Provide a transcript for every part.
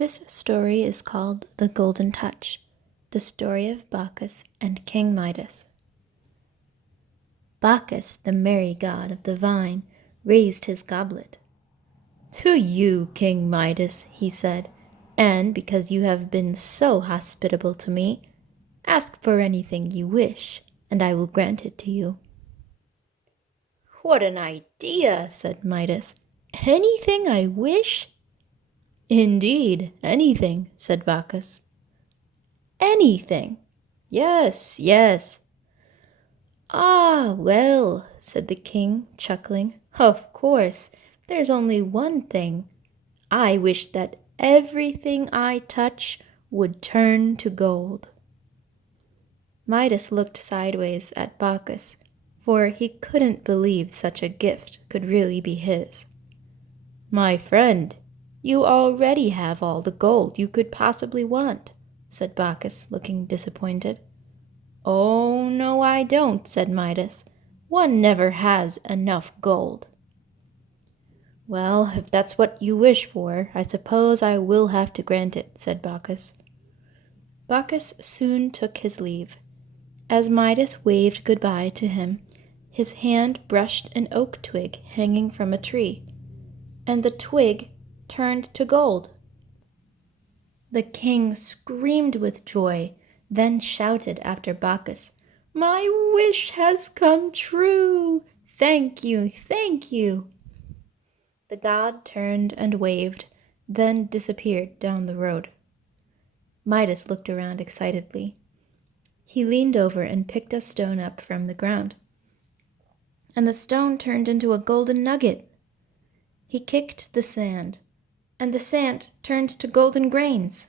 This story is called The Golden Touch, the story of Bacchus and King Midas. Bacchus, the merry god of the vine, raised his goblet. "To you, King Midas," he said, "and because you have been so hospitable to me, ask for anything you wish, and I will grant it to you." "What an idea," said Midas. "Anything I wish?" "Indeed, anything," said Bacchus. "Anything?" "Yes, yes." "Ah, well," said the king, chuckling, "of course, there's only one thing. I wish that everything I touch would turn to gold." Midas looked sideways at Bacchus, for he couldn't believe such a gift could really be his. "My friend, you already have all the gold you could possibly want," said Bacchus, looking disappointed. "Oh, no, I don't," said Midas. "One never has enough gold." "Well, if that's what you wish for, I suppose I will have to grant it," said Bacchus. Bacchus soon took his leave. As Midas waved goodbye to him, his hand brushed an oak twig hanging from a tree, and the twig turned to gold. The king screamed with joy, then shouted after Bacchus, "My wish has come true! Thank you, thank you!" The god turned and waved, then disappeared down the road. Midas looked around excitedly. He leaned over and picked a stone up from the ground, and the stone turned into a golden nugget. He kicked the sand, and the sand turned to golden grains.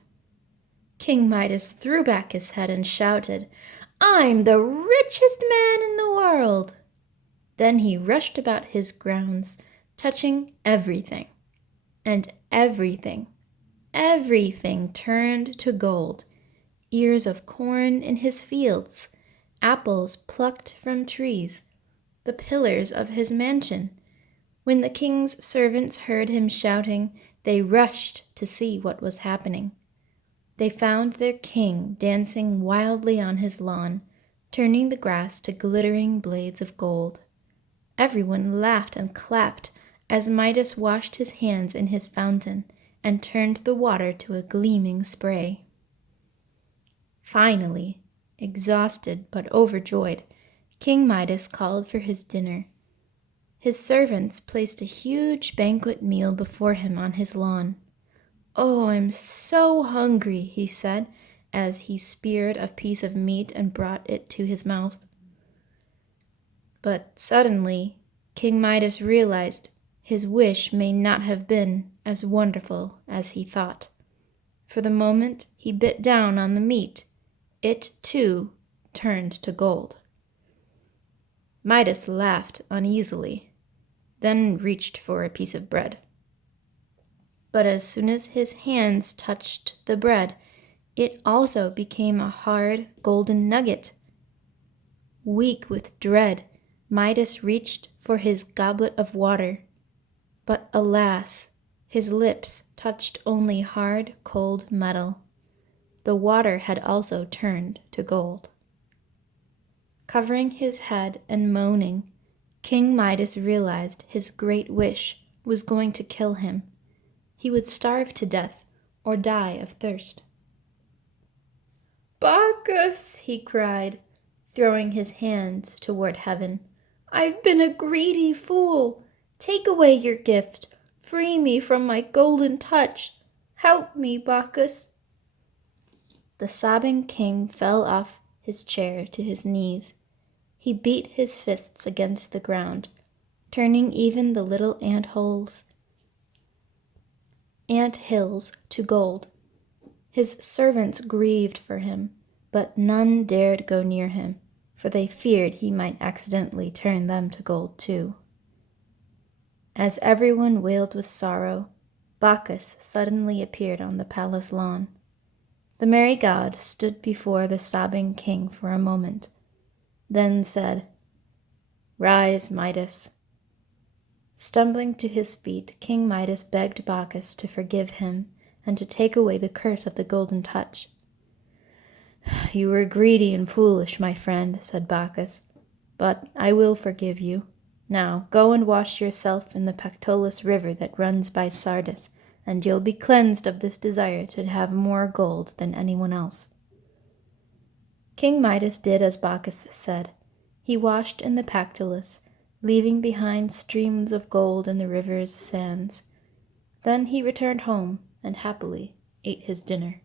King Midas threw back his head and shouted, "I'm the richest man in the world!" Then he rushed about his grounds, touching everything, and everything turned to gold. Ears of corn in his fields, apples plucked from trees, the pillars of his mansion. When the king's servants heard him shouting, they rushed to see what was happening. They found their king dancing wildly on his lawn, turning the grass to glittering blades of gold. Everyone laughed and clapped as Midas washed his hands in his fountain and turned the water to a gleaming spray. Finally, exhausted but overjoyed, King Midas called for his dinner. His servants placed a huge banquet meal before him on his lawn. "Oh, I'm so hungry," he said, as he speared a piece of meat and brought it to his mouth. But suddenly, King Midas realized his wish may not have been as wonderful as he thought. For the moment he bit down on the meat, it, too, turned to gold. Midas laughed uneasily, then reached for a piece of bread. But as soon as his hands touched the bread, it also became a hard golden nugget. Weak with dread, Midas reached for his goblet of water. But alas, his lips touched only hard, cold metal. The water had also turned to gold. Covering his head and moaning, King Midas realized his great wish was going to kill him. He would starve to death or die of thirst. "Bacchus," he cried, throwing his hands toward heaven, "I've been a greedy fool. Take away your gift. Free me from my golden touch. Help me, Bacchus." The sobbing king fell off his chair to his knees. He beat his fists against the ground, turning even the little ant hills to gold. His servants grieved for him, but none dared go near him, for they feared he might accidentally turn them to gold too. As everyone wailed with sorrow, Bacchus suddenly appeared on the palace lawn. The merry god stood before the sobbing king for a moment, then said, "Rise, Midas." Stumbling to his feet, King Midas begged Bacchus to forgive him and to take away the curse of the golden touch. "You were greedy and foolish, my friend," said Bacchus, "but I will forgive you. Now go and wash yourself in the Pactolus river that runs by Sardis, and you'll be cleansed of this desire to have more gold than anyone else." King Midas did as Bacchus said. He washed in the Pactolus, leaving behind streams of gold in the river's sands. Then he returned home and happily ate his dinner.